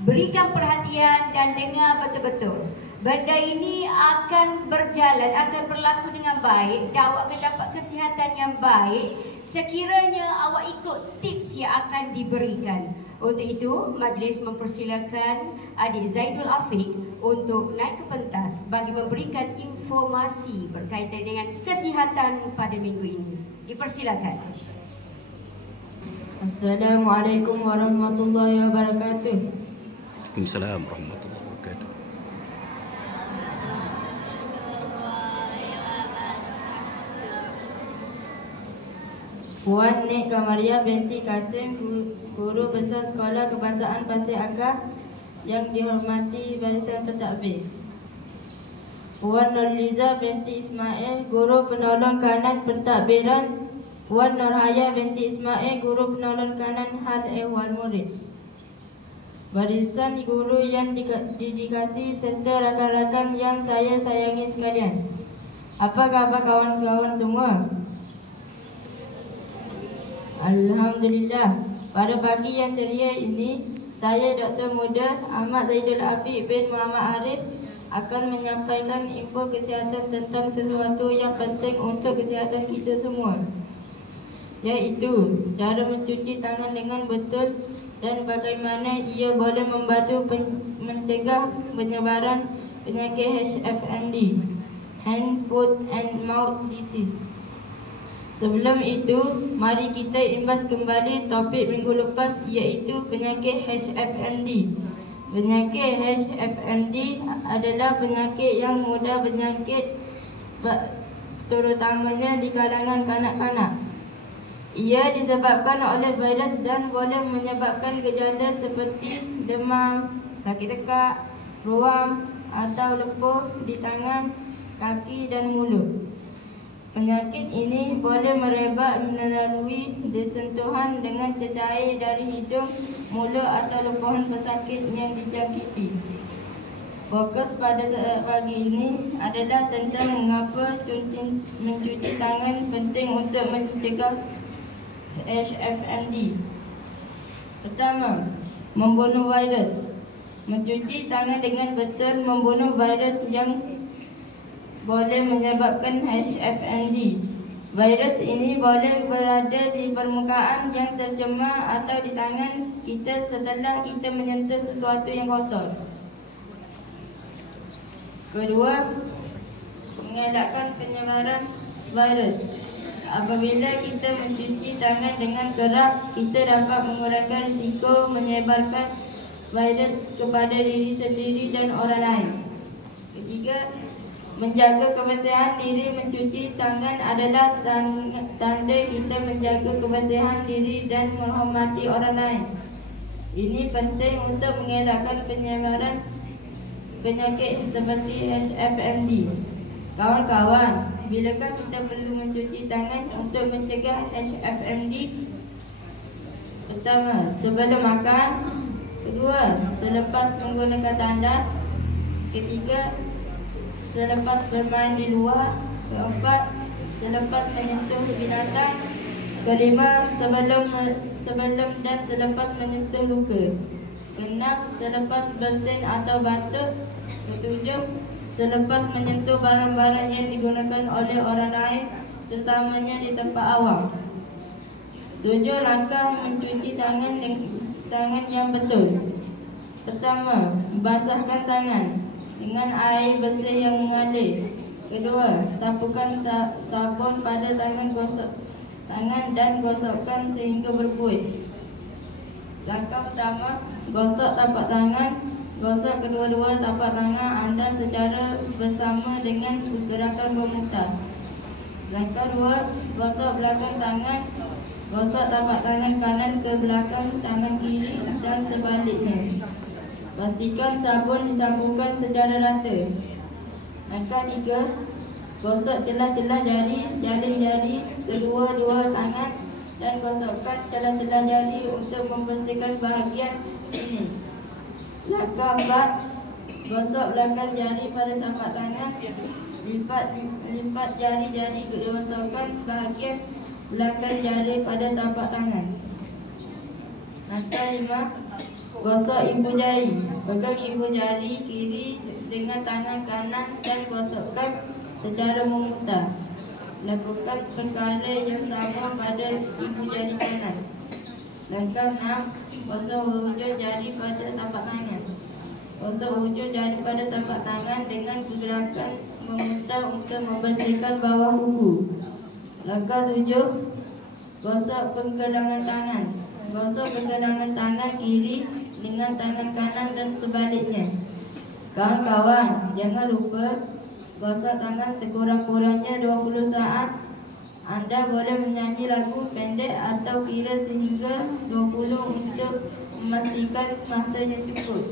Berikan perhatian dan dengar betul-betul. Benda ini akan berjalan, akan berlaku dengan baik dan awak akan dapat kesihatan yang baik sekiranya awak ikut tips yang akan diberikan. Untuk itu, majlis mempersilakan adik Zaidul Afiq untuk naik ke pentas bagi memberikan informasi berkaitan dengan kesihatan pada minggu ini. Dipersilakan. Assalamualaikum warahmatullahi wabarakatuh. Waalaikumsalam warahmatullahi wabarakatuh. Puan Nek Kamaria binti Kasim, Guru Besar Sekolah Kebangsaan Pasir Agah yang dihormati barisan pentadbir. Puan Nurliza binti Ismail, Guru Penolong Kanan Pentadbiran. Puan Nurhaya binti Ismail, Guru Penolong Kanan Hal Ehwal Murid. Barisan guru yang didikasi serta rakan-rakan yang saya sayangi sekalian. Apa khabar kawan-kawan semua? Alhamdulillah, pada pagi yang ceria ini, saya Dr. Muda Ahmad Zaidul Afiq bin Muhammad Arif akan menyampaikan info kesihatan tentang sesuatu yang penting untuk kesihatan kita semua, iaitu cara mencuci tangan dengan betul dan bagaimana ia boleh membantu mencegah penyebaran penyakit HFMD, Hand, Foot and Mouth Disease. Sebelum itu, mari kita imbas kembali topik minggu lepas, iaitu penyakit HFMD. Penyakit HFMD adalah penyakit yang mudah berjangkit, terutamanya di kalangan kanak-kanak. Ia disebabkan oleh virus dan boleh menyebabkan gejala seperti demam, sakit tekak, ruam atau lepuh di tangan, kaki dan mulut. Penyakit ini boleh merebak melalui sentuhan dengan cecair dari hidung, mulut atau lepuhan pesakit yang dijangkiti. Fokus pada pagi ini adalah tentang mengapa mencuci tangan penting untuk mencegah HFMD. Pertama, membunuh virus. Mencuci tangan dengan betul membunuh virus yang boleh menyebabkan HFMD. Virus ini boleh berada di permukaan yang tercemar atau di tangan kita setelah kita menyentuh sesuatu yang kotor. Kedua, mengelakkan penyebaran virus. Apabila kita mencuci tangan dengan kerap, kita dapat mengurangkan risiko menyebarkan virus kepada diri sendiri dan orang lain. Ketiga, menjaga kebersihan diri. Mencuci tangan adalah tanda kita menjaga kebersihan diri dan menghormati orang lain. Ini penting untuk mengelakkan penyebaran penyakit seperti HFMD. Kawan-kawan, bilakah kita perlu mencuci tangan untuk mencegah HFMD? Pertama, sebelum makan. Kedua, selepas menggunakan tandas. Ketiga, selepas bermain di luar. Keempat, selepas menyentuh binatang. Kelima, sebelum dan selepas menyentuh luka. Keenam, selepas bersin atau batuk. Ketujuh, selepas menyentuh barang-barang yang digunakan oleh orang lain, terutamanya di tempat awam. 7 langkah mencuci tangan yang betul. Pertama, basahkan tangan dengan air bersih yang mengalir. Kedua, sapukan sabun pada tangan dan gosokkan sehingga berbuih. Langkah pertama, gosok tapak tangan. Gosok kedua-dua tapak tangan anda secara bersama dengan gerakan memutar. Langkah 2, gosok belakang tangan. Gosok tapak tangan kanan ke belakang tangan kiri dan sebaliknya. Pastikan sabun disapukan secara rata. Langkah 3, gosok celah-celah jari, jalin jari kedua-dua tangan dan gosokkan celah-celah jari untuk membersihkan bahagian ini. Langkah 4, gosok belakang jari pada tapak tangan. Lipat jari-jari digosokkan bahagian belakang jari pada tapak tangan. Nasihat 5. Gosok ibu jari. Pegang ibu jari kiri dengan tangan kanan dan gosokkan secara memutar. Lakukan perkara yang sama pada ibu jari kanan. Langkah 6. Gosok hujung jari pada tapak tangan. Gosok hujung jari pada tapak tangan dengan pergerakan memutar untuk membersihkan bawah kuku. Langkah 7. Gosok pergelangan tangan. Gosok pergelangan tangan kiri dengan tangan kanan dan sebaliknya. Kawan-kawan, jangan lupa gosok tangan sekurang-kurangnya 20 saat. Anda boleh menyanyi lagu pendek atau kira sehingga 20 untuk memastikan masanya cukup.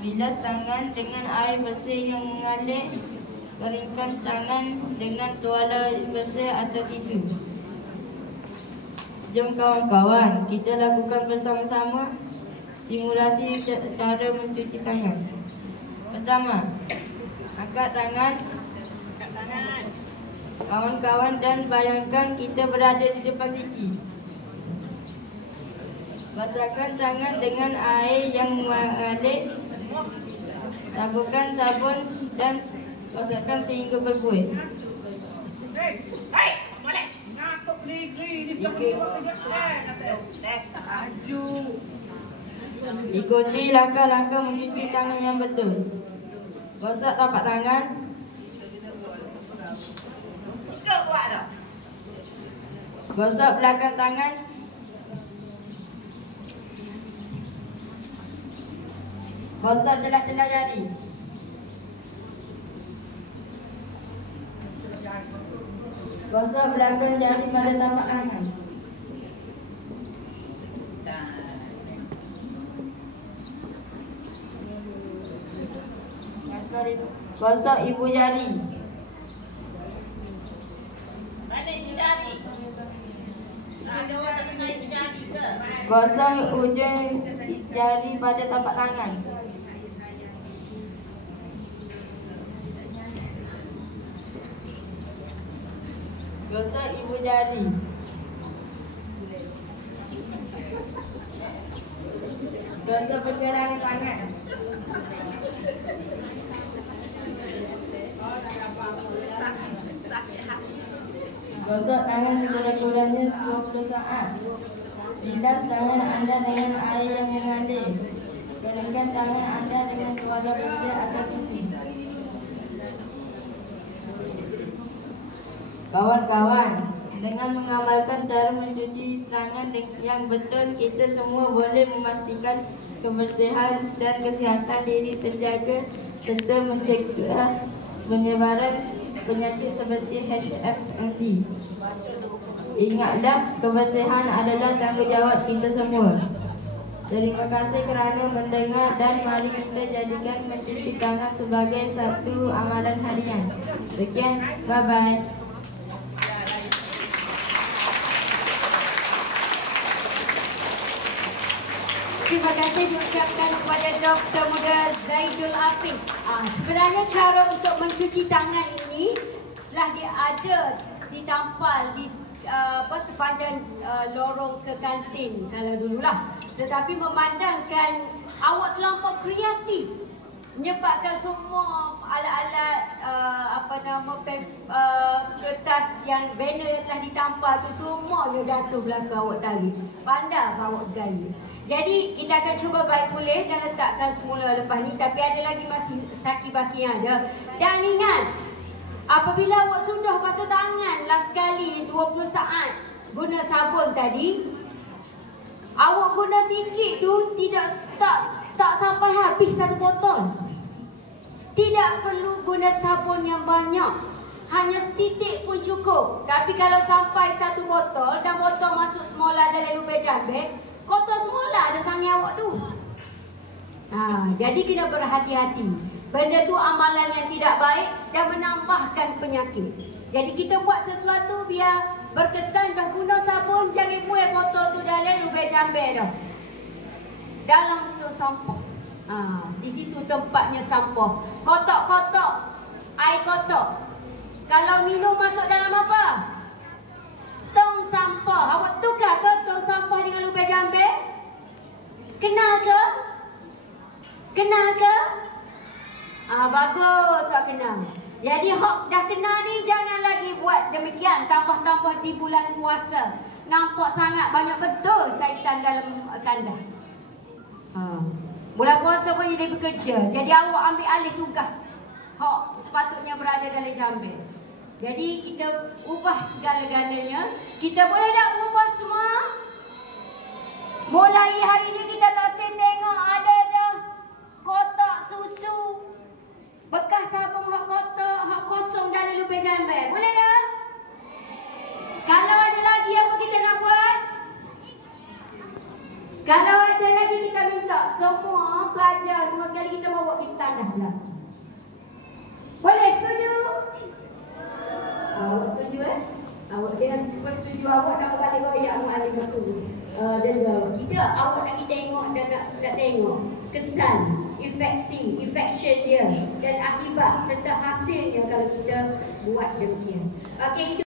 Bilas tangan dengan air bersih yang mengalir. Keringkan tangan dengan tuala bersih atau tisu. Jom kawan-kawan, kita lakukan bersama-sama simulasi cara mencuci tangan. Pertama, angkat tangan. Kawan-kawan, dan bayangkan kita berada di depan TV. Basahkan tangan dengan air yang mengalir. Taburkan sabun dan gosokkan sehingga berbuih. Ikuti langkah-langkah mencuci tangan yang betul. Gosok tapak tangan. Gosok belakang tangan. Gosok celah-celah jari. Gosok belakang jari pada tapak tangan. Gosok ibu jari. Mana ibu jari? Ada orang tak kena ibu jari ke? Gosok ujung jari pada tapak tangan. Gosok ibu jari. Gosok pergelangan tangan. Gosok tangan sekurang-kurangnya 20 saat. Bilas tangan anda dengan air yang mengalir. Keringkan tangan anda dengan tuala bersih atau tisu. Kawan-kawan, dengan mengamalkan cara mencuci tangan yang betul, kita semua boleh memastikan kebersihan dan kesihatan diri terjaga serta mencegah penyebaran penyakit seperti HIV/AIDS. Ingatlah, kebersihan adalah tanggungjawab kita semua. Terima kasih kerana mendengar dan mari kita jadikan mencuci tangan sebagai satu amalan harian. Sekian, bye-bye. Terima kasih diucapkan kepada Dr. Muda Zaidul Afif. Sebenarnya cara untuk mencuci tangan ini telah ada ditampal di sepanjang lorong ke kantin kalau dululah. Tetapi memandangkan awak terlampau kreatif, menyebabkan semua alat-alat kertas yang banner yang telah ditampal tu semuanya jatuh belakang awak tali. Pandai awak gaya. Jadi kita akan cuba baik pulih dan letakkan semula lepas ni. Tapi ada lagi masih saki-baki yang ada. Dan ingat, apabila awak sudah basuh tangan last kali 20 saat guna sabun tadi, awak guna sikit tu tak sampai habis satu botol. Tidak perlu guna sabun yang banyak, hanya setitik pun cukup. Tapi kalau sampai satu botol dan botol masuk semula dalam lubang jambek, kotor semula ada tangan awak tu. Jadi kena berhati-hati. Benda tu amalan yang tidak baik dan menambahkan penyakit. Jadi kita buat sesuatu biar berkesan. Dah guna sabun, jangan buat botol tu dalam lubang jambek dah. Dalam tu sampah. Di situ tempatnya sampah. Kotak-kotak, air kotak. Kalau minum masuk dalam apa? Tong sampah. Awak tukar ke tong sampah dengan lubang jambek? Kenal ke? Kenal ke? Bagus awak kenal. Jadi hok dah kenal ni jangan lagi buat demikian, tambah-tambah di bulan puasa. Nampak sangat banyak betul syaitan dalam tanda. Bulan puasa pun jadi bekerja. Jadi awak ambil alih tugas hok sepatutnya berada dalam jambil. Jadi kita ubah segala-galanya. Kita boleh tak ubah semua? Mulai hari ni kita tak tengok ada dah kotak susu bekas sabun hak kotak, hak kosong dalam lubang jambil. Boleh tak? Kalau ada lagi apa kita nak buat? Kalau ada lagi kita minta semua pelajar semua sekali kita bawa kita tanah je. Boleh setuju? Awak setuju Awak dia setuju awak nak balik royak Muallim Rasul. Dan kita awak nak kita tengok dan nak tengok kesan, infection dia dan akibat serta hasilnya kalau kita buat demikian. Okey.